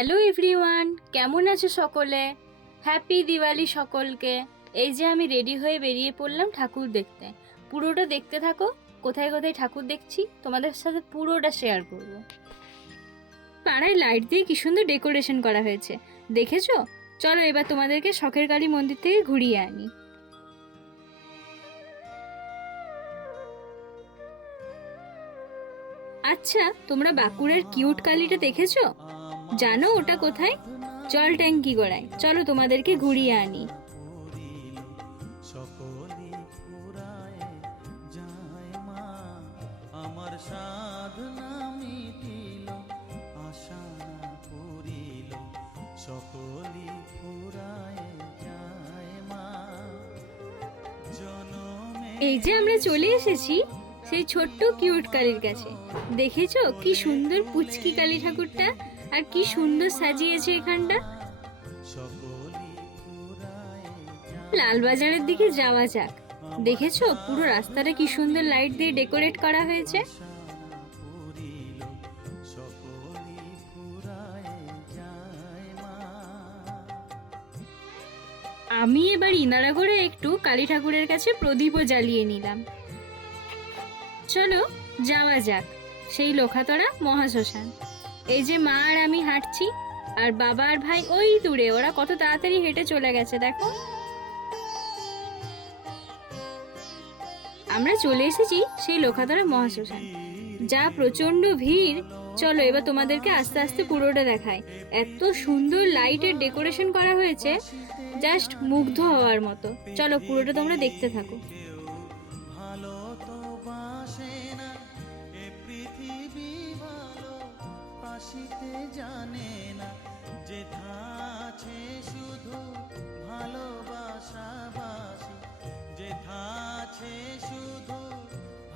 Hello everyone, কেমন আছো সকলে? হ্যাপি দিওয়ালি সকলকে। এই যে আমি রেডি হয়ে বেরিয়ে পড়লাম ঠাকুর দেখতে। পুরোটা দেখতে থাকো, কোথায় কোথায় ঠাকুর দেখছি তোমাদের সাথে পুরোটা শেয়ার করব। পাড়ায় লাইট দিয়ে কি সুন্দর ডেকোরেশন করা হয়েছে, দেখেছো? চলো এবার তোমাদেরকে শখের কালী মন্দির থেকে ঘুরিয়ে আনি। আচ্ছা, তোমরা বাঁকুড়ার কিউট কালীটা দেখেছো? জানো ওটা কোথায়? জল ট্যাঙ্কি গোড়ায়। চলো তোমাদেরকে ঘুরিয়ে আনি। এই যে আমরা চলে এসেছি সেই ছোট্ট কিউট কালীর কাছে। দেখেছো কি সুন্দর পুচকি কালী ঠাকুরটা, আর কি সুন্দর সাজিয়েছে এখানটা। লালবাজারের দিকে যাওয়া যাক। দেখেছো পুরো রাস্তাটা কি সুন্দর লাইট দিয়ে ডেকোরেট করা হয়েছে। আমি এবার ইনারা করে একটু কালী ঠাকুরের কাছে প্রদীপও জ্বালিয়ে নিলাম। চলো যাওয়া যাক সেই লোখাতড়া মহাশ্মশান। এই যে মা আর আমি হাঁটছি, আর বাবা আর ভাই ওই দূরে, ওরা কত তাড়াতাড়ি হেঁটে চলে গেছে দেখো। আমরা চলে এসেছি সেই লোখাতড়া মহাশ্মশান। যা প্রচন্ড ভিড়। চলো এবার তোমাদেরকে আস্তে আস্তে পুরোটা দেখায়। এত সুন্দর লাইটের ডেকোরেশন করা হয়েছে, জাস্ট মুগ্ধ হওয়ার মতো। চলো পুরোটা তোমরা দেখতে থাকো। জানে না যে থাছে শুধু ভালোবাসাবাসি, যে থাছে শুধু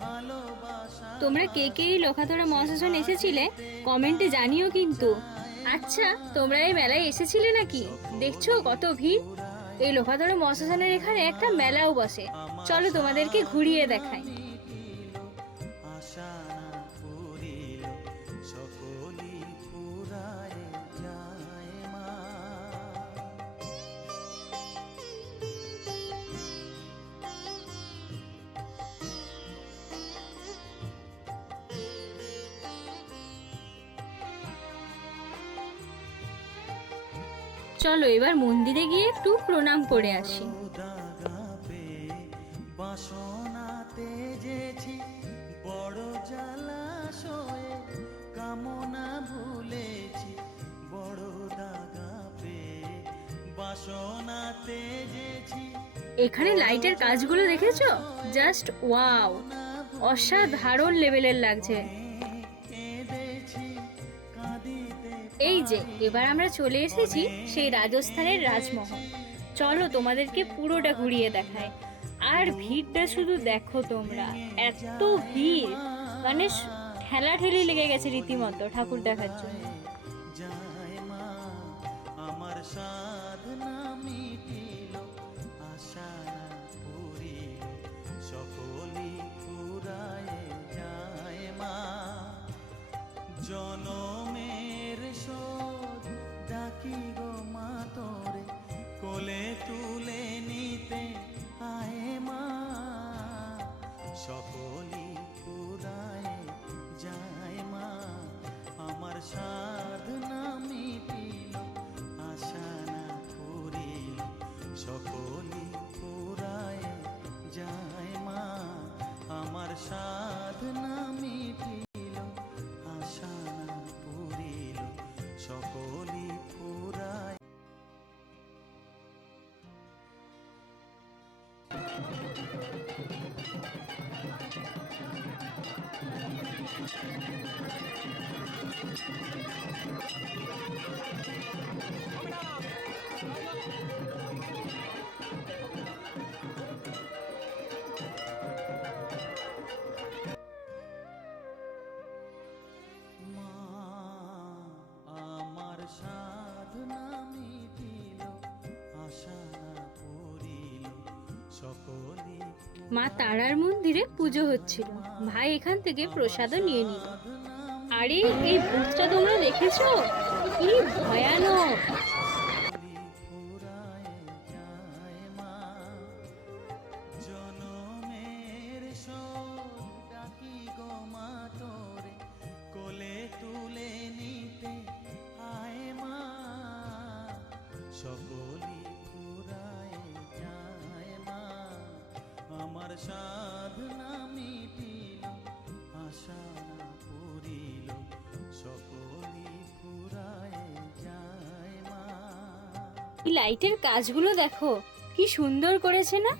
ভালোবাসা। তোমরা কে কে এই লোখাতড়া মহাশ্মশান এসেছিলে কমেন্টে জানিও কিন্তু। আচ্ছা, তোমরা এই মেলায় এসেছিলে নাকি? দেখছো কত ভিড়। এই লোখাতড়া মহাশ্মশানের এখানে একটা মেলাও বসে। চলো তোমাদেরকে ঘুরিয়ে দেখাই। চলো এবার মন্দিরে গিয়ে একটু প্রণাম করে আসি। বাসনাতে যেছি বড় জলাশয়ে, কামনা ভুলেছি বড় দাগা পেয়ে, বাসনাতে যেছি। এখানে লাইটের কাজগুলো দেখেছো? জাস্ট ওয়াও, অসাধারণ লেভেলের লাগছে। এই যে এবার আমরা চলে এসেছি সেই রাজস্থানের রাজমহল। চলো তোমাদেরকে পুরোটা ঘুরিয়ে দেখায়। আর ভিড়টা শুধু দেখো তোমরা, এত ভিড়, মানে ঠেলাঠেলি লেগে গেছে রীতিমতো ঠাকুর দেখার জন্য। আমার সাধনা মিটিল, আশা পুরিল, সকলি ফুরায় যায় মা। জনমের শোধ ডাকি গো মা তোরে, কোলে তুলে নিতে আয় মা। সকলি ফুরায় যায় মা, আমার সাধনা মিটিল, আশা না পুরিল, সকলি ফুরায় যায় মা। আমার সাধনা মিটিল, আশা না পুরিল, সকলি ফুরায়। মা আমার সাধনা মিটিল, আশা না পুরিল, সকলি। মা তারার মন্দিরে পুজো হচ্ছিল, ভাই এখান থেকে প্রসাদও নিয়ে নিল। আরে এই ভূতটা তোমরা দেখেছো? কি ভয়ানক! ফুরায় যায় মা, জনমের শোক ডাকি গো মা তোরে, কোলে তুলে নিতে আয় মা, সকলি ফুরায় যায় মা, আমার সাধনা মিটিল, আশা না পুরিল, সকলি ফুরায় যায় মা। এই লাইটের কাজগুলো দেখো, কি সুন্দর করেছে না?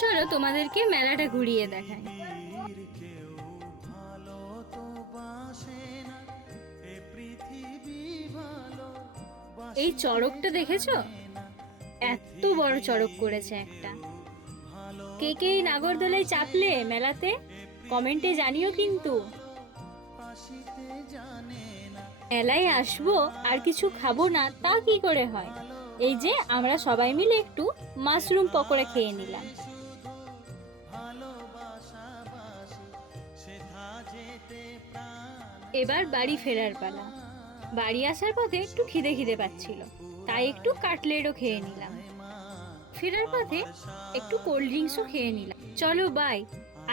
চলো তোমাদেরকে মেলাটা ঘুরিয়ে দেখাই। কেউ ভালো তো বাসে না, এ পৃথিবী ভালো এই চড়কটা দেখেছো? এত বড় চড়ক করেছে একটা। কে কে এই নাগরদোলায় চাপলে মেলাতে? কমেন্টে জানিও কিন্তু। বাসিতে জানে না, মেলায় আসবো আর কিছু খাবো না তা কি করে হয়? এই যে আমরা সবাই মিলে একটু মাশরুম পকোড়া খেয়ে নিলাম। ভালোবাসা বাসি সেথা যেতে প্রাণ, এবার বাড়ি ফেরার পালা। বাড়ি আসার পথে একটু খিদে খিদে পাচ্ছিল, তাই একটু কাটলেটও খেয়ে নিলাম। ফেরার পথে একটু কোল্ড ড্রিঙ্কসও খেয়ে নিলাম। চলো বাই।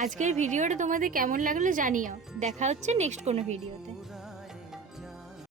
আজকের ভিডিওটা তোমাদের কেমন লাগলো জানিও। দেখা হচ্ছে নেক্সট কোনো ভিডিওতে।